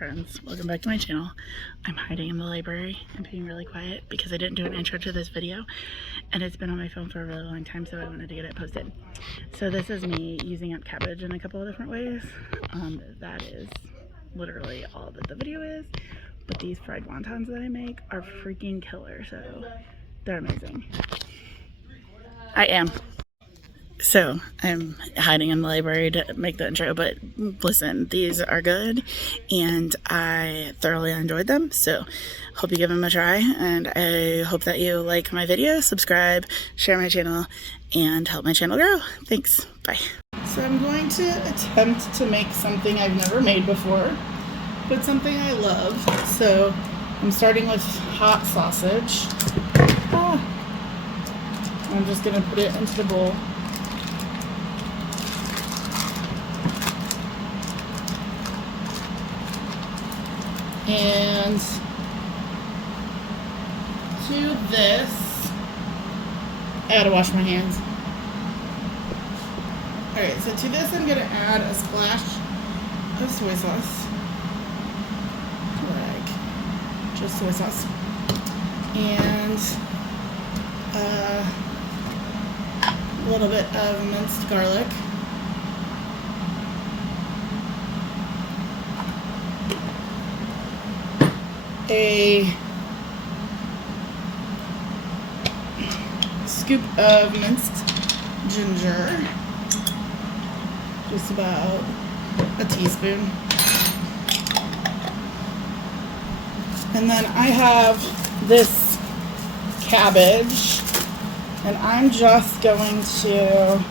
friends, welcome back to my channel. I'm hiding in the library and being really quiet because I didn't do an intro to this video and it's been on my phone for a really long time, so I wanted to get it posted. So this is me using up cabbage in a couple of different ways. That is literally all that the video is, but these fried wontons that I make are freaking killer, so they're amazing. So I'm hiding in the library to make the intro, but listen, these are good and I thoroughly enjoyed them, so hope you give them a try, and I hope that you like my video, subscribe, share my channel, and help my channel grow. Thanks. Bye. So I'm going to attempt to make something I've never made before, but something I love. So I'm starting with hot sausage. I'm just going to put it into the bowl. And to this, I gotta wash my hands. Alright, so to this I'm gonna add a splash of soy sauce. Like, just soy sauce. And a little bit of minced garlic. A scoop of minced ginger, just about a teaspoon. And then I have this cabbage, and I'm just going to,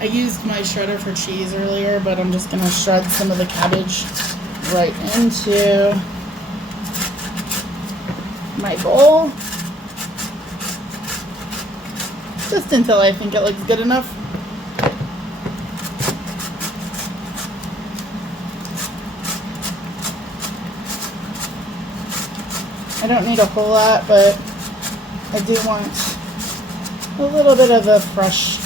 I used my shredder for cheese earlier, but I'm just going to shred some of the cabbage right into my bowl, just until I think it looks good enough. I don't need a whole lot, but I do want a little bit of a fresh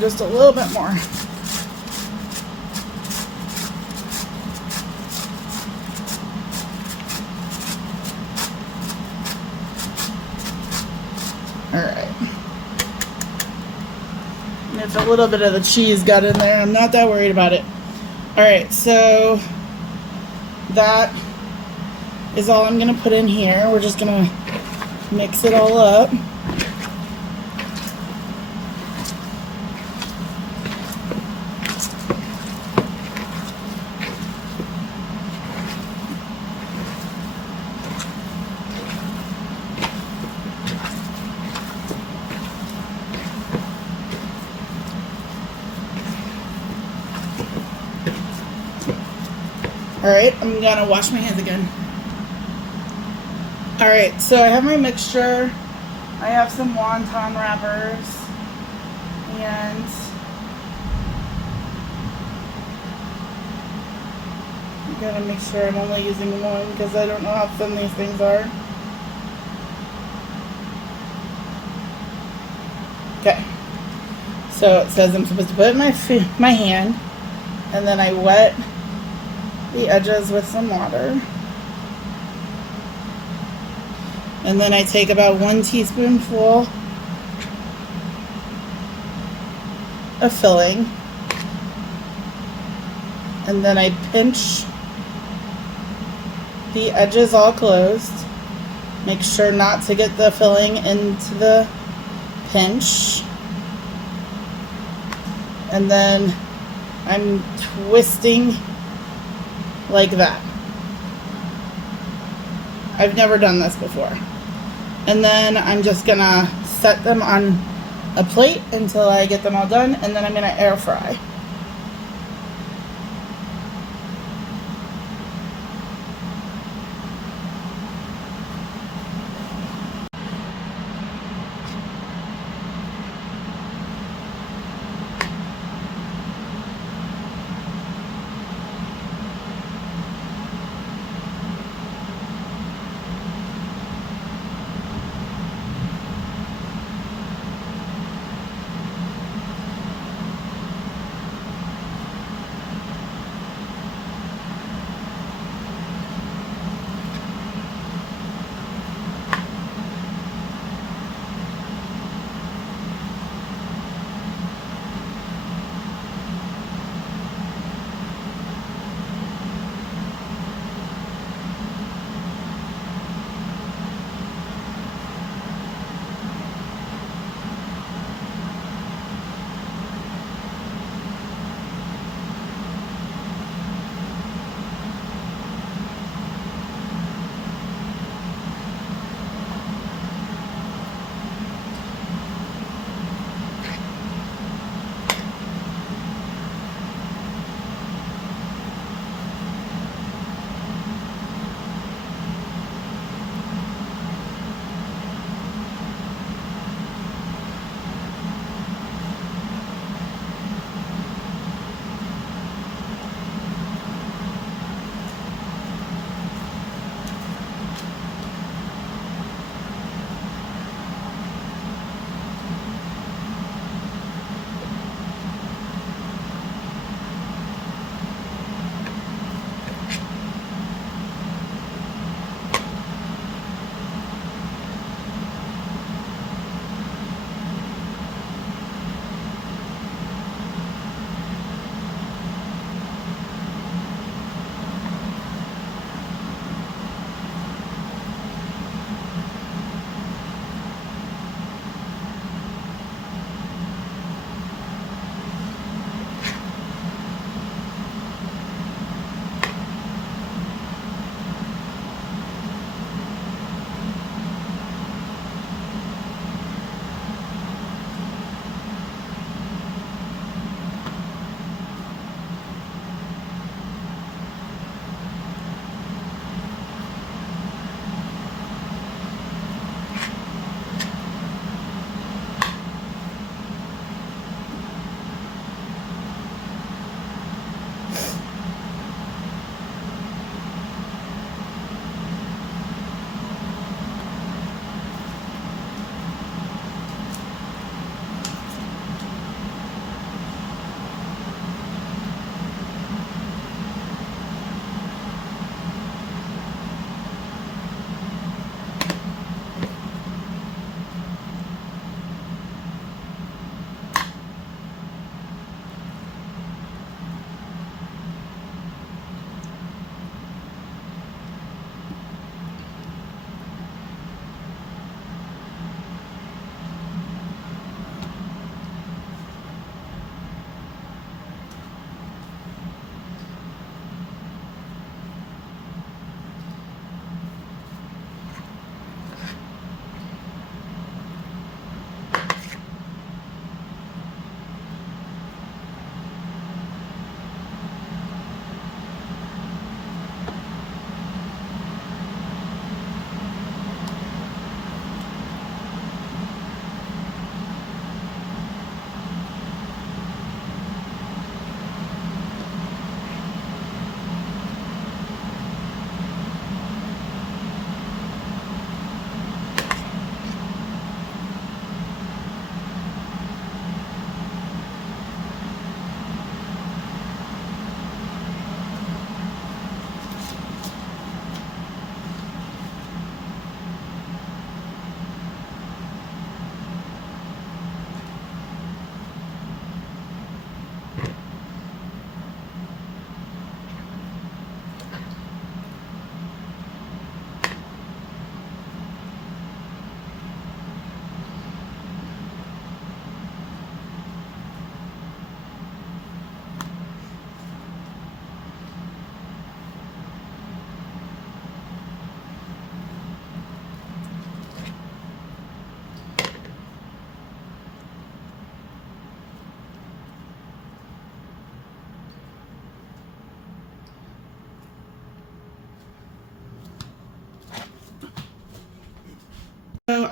just a little bit more. Alright. And if a little bit of the cheese got in there, I'm not that worried about it. Alright, so that is all I'm going to put in here. We're just going to mix it all up. Alright, I'm gonna wash my hands again. Alright, so I have my mixture. I have some wonton wrappers. And I'm gonna make sure I'm only using one because I don't know how thin these things are. Okay. So it says I'm supposed to put it in my hand, and then I wet the edges with some water, and then I take about 1 teaspoonful of filling, and then I pinch the edges all closed. Make sure not to get the filling into the pinch, and then I'm twisting like that. I've never done this before. And then I'm just gonna set them on a plate until I get them all done, and then I'm gonna air fry.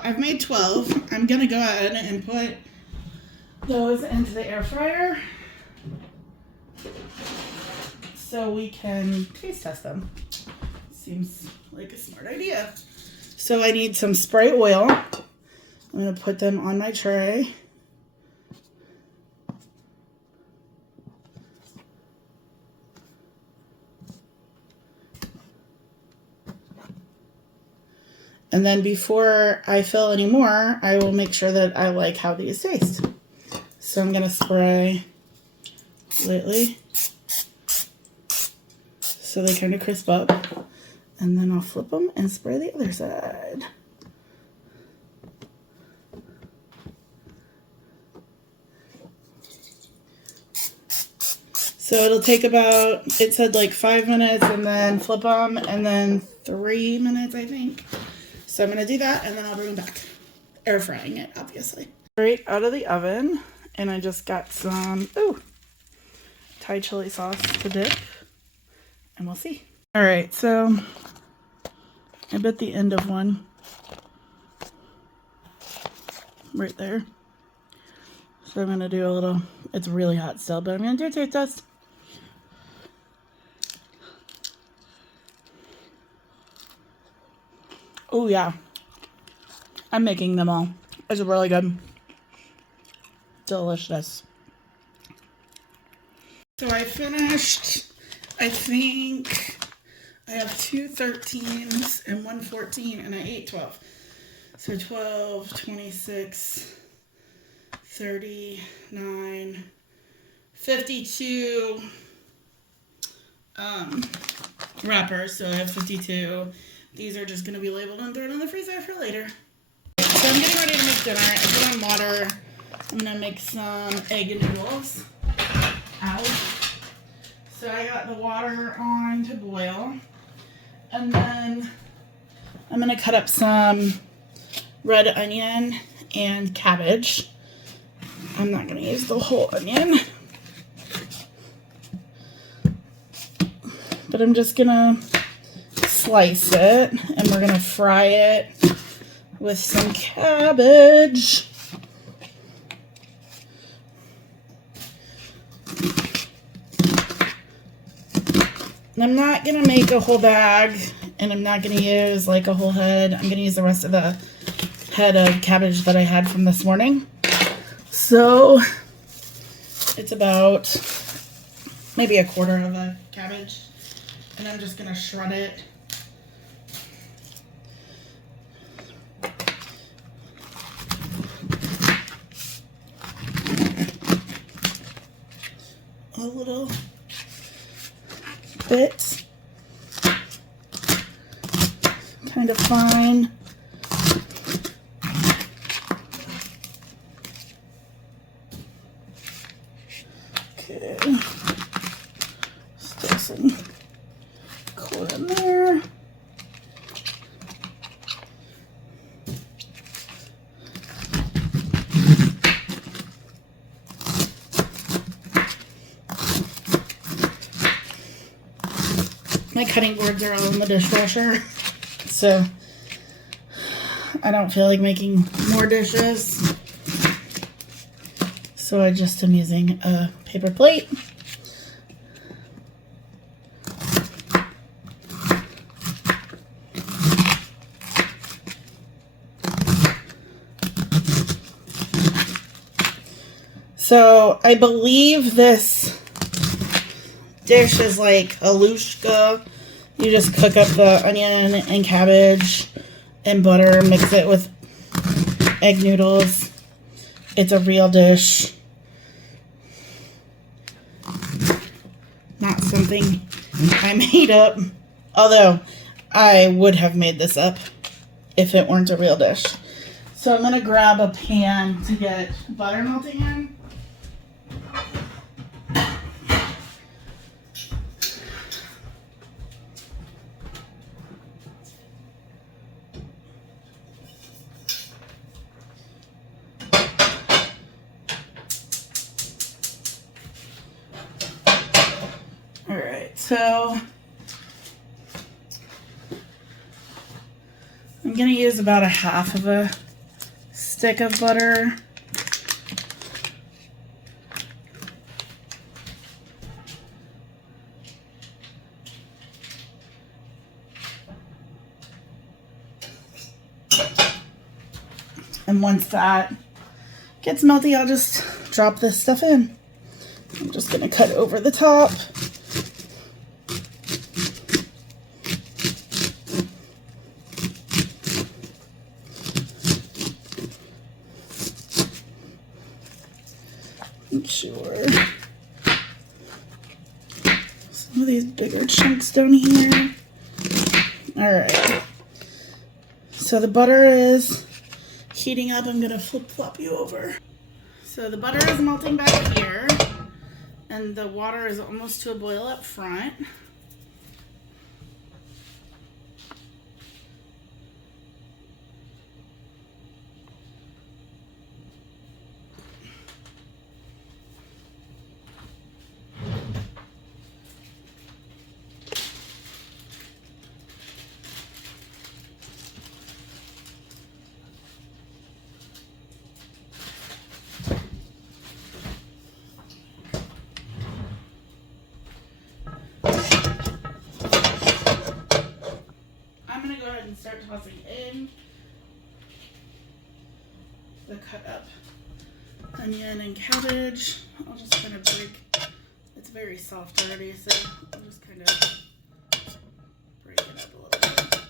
I've made 12. I'm gonna go ahead and put those into the air fryer so we can taste test them. Seems like a smart idea. So I need some spray oil. I'm gonna put them on my tray. And then before I fill any more, I will make sure that I like how these taste. So I'm gonna spray lightly so they kind of crisp up. And then I'll flip them and spray the other side. So it'll take about, it said like 5 minutes, and then flip them, and then 3 minutes, I think. So I'm going to do that, and then I'll bring them back. Air frying it, obviously. Straight out of the oven, and I just got some, Thai chili sauce to dip, and we'll see. All right, so I bit the end of one right there. So I'm going to do a little, it's really hot still, but I'm going to do a taste test. Oh yeah, I'm making them all. It's really good. Delicious. So I finished, I think I have 2 13s and 1 14, and I ate 12. So 12, 26, 39, 52 wrappers. So I have 52. These are just going to be labeled and thrown in the freezer for later. So I'm getting ready to make dinner. I put on water. I'm going to make some egg noodles. Ow. So I got the water on to boil. And then I'm going to cut up some red onion and cabbage. I'm not going to use the whole onion. But I'm just going to slice it, and we're going to fry it with some cabbage. And I'm not going to make a whole bag, and I'm not going to use like a whole head. I'm going to use the rest of the head of cabbage that I had from this morning. So it's about maybe a quarter of a cabbage, and I'm just going to shred it. A little bit, kind of fine. Okay, still some core in there. My cutting boards are all in the dishwasher, so I don't feel like making more dishes. So I just am using a paper plate. So I believe this dish is like halushka. You just cook up the onion and cabbage and butter, mix it with egg noodles. It's a real dish. Not something I made up. Although I would have made this up if it weren't a real dish. So I'm going to grab a pan to get butter melting in. So I'm going to use about a half of a stick of butter. And once that gets melty, I'll just drop this stuff in. I'm just gonna cut over the top. Sure. Some of these bigger chunks down here. All right. So the butter is heating up. I'm gonna flip-flop you over. So the butter is melting back here, and the water is almost to a boil up front. And start tossing in the cut up onion and cabbage. I'll just kind of break, it's very soft already, so I'll just kind of break it up a little bit.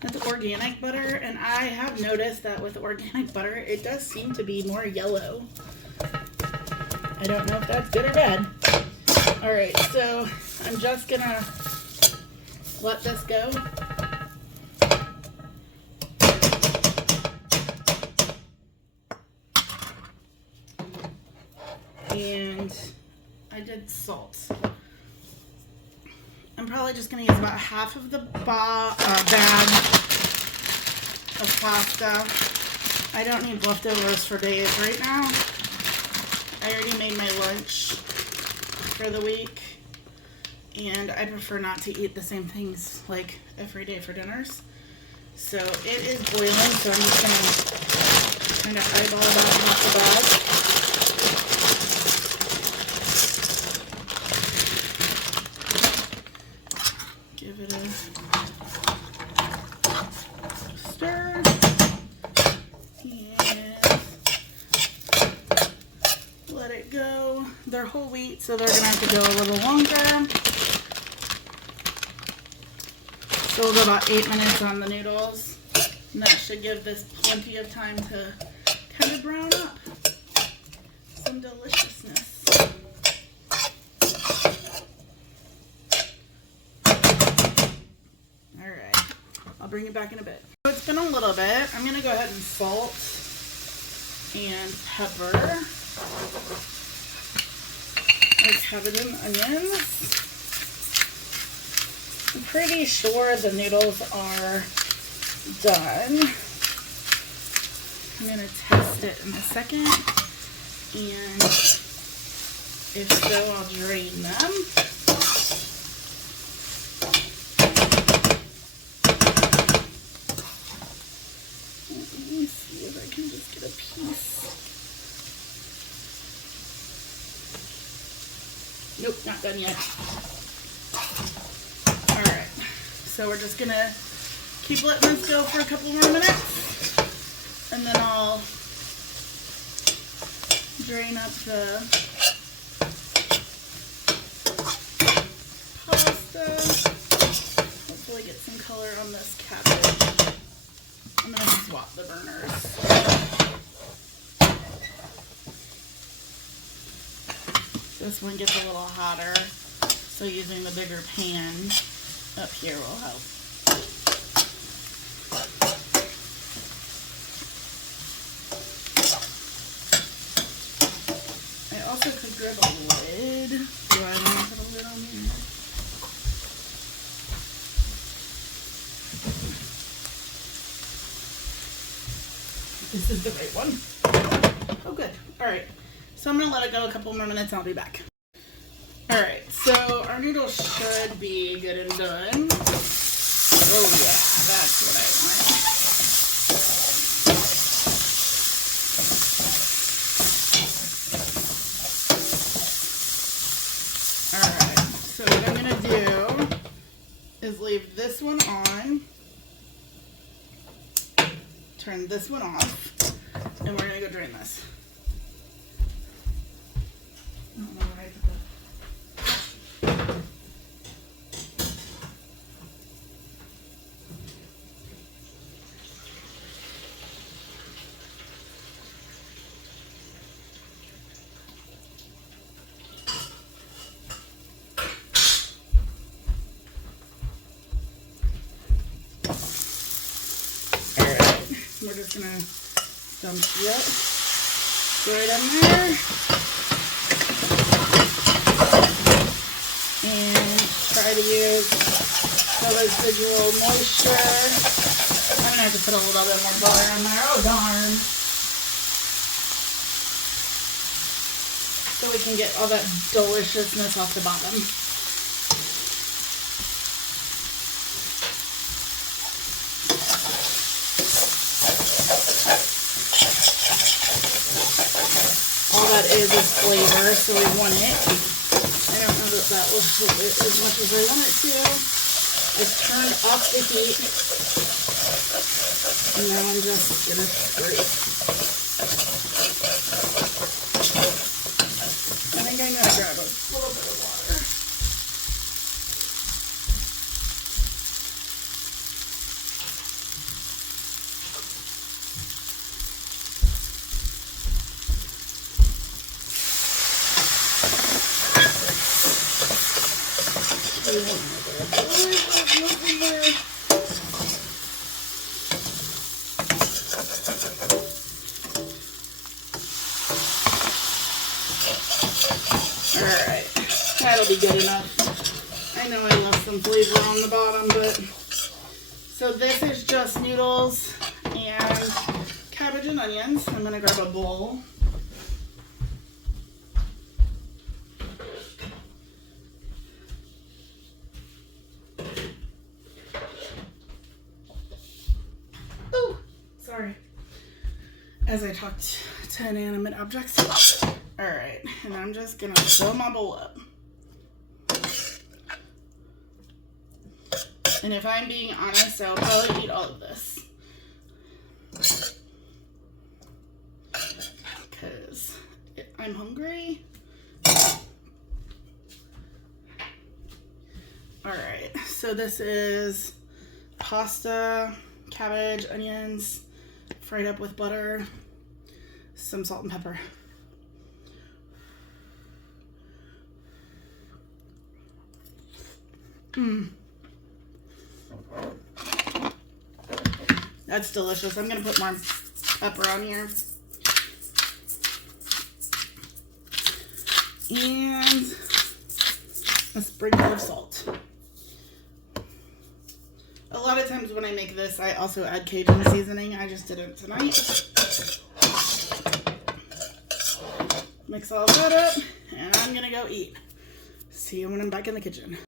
That's organic butter, and I have noticed that with organic butter, it does seem to be more yellow. I don't know if that's good or bad. All right, so I'm just gonna let this go. And I did salt. I'm probably just gonna use about half of the bag of pasta. I don't need leftovers for days right now. I already made my lunch for the week, and I prefer not to eat the same things like every day for dinners. So it is boiling, so I'm just gonna kind of eyeball about half the bag. Give it a stir. Let it go. They're whole wheat, so they're gonna have to go a little longer. So we'll go about 8 minutes on the noodles, and that should give this plenty of time to kind of brown up. Some deliciousness. All right, I'll bring you back in a bit. So it's been a little bit. I'm gonna go ahead and salt and pepper our cabbage and onions. I'm pretty sure the noodles are done. I'm going to test it in a second, and if so, I'll drain them. Let me see if I can just get a piece. Nope, not done yet. Alright, so we're just gonna keep letting this go for a couple more minutes, and then I'll drain up the pasta. Hopefully get some color on this cabbage. I'm gonna swap the burners. This one gets a little hotter, so using the bigger pan up here will help. I also could grab a lid. Do I want to put a lid on here? This is the right one. Oh, good. All right. So I'm going to let it go a couple more minutes and I'll be back. Alright, so our noodles should be good and done. Oh yeah, that's what I want. Alright, so what I'm going to do is leave this one on, turn this one off, and we're going to go drain this. I don't know where I put that. We're just going to dump it right in there and try to use the residual moisture. I'm going to have to put a little bit more butter in there. Oh darn. So we can get all that deliciousness off the bottom. All that is flavor, so we want it. I don't know that that will cook it as much as I want it to. I've turned off the heat. And now I'm just going to scrape. I think I'm going to grab a little bit of water. Alright, that'll be good enough. I know I left some flavor on the bottom, but so this is just noodles and cabbage and onions. I'm gonna grab a bowl. Sorry. As I talked to inanimate objects. Alright, and I'm just gonna fill my bowl up. And if I'm being honest, I'll probably eat all of this. Because I'm hungry. Alright, so this is pasta, cabbage, onions, fried up with butter, some salt and pepper. That's delicious. I'm going to put more pepper on here. And a sprinkle of salt. A lot of times when I make this, I also add Cajun seasoning. I just didn't tonight. Mix all that up, and I'm gonna go eat. See you when I'm back in the kitchen.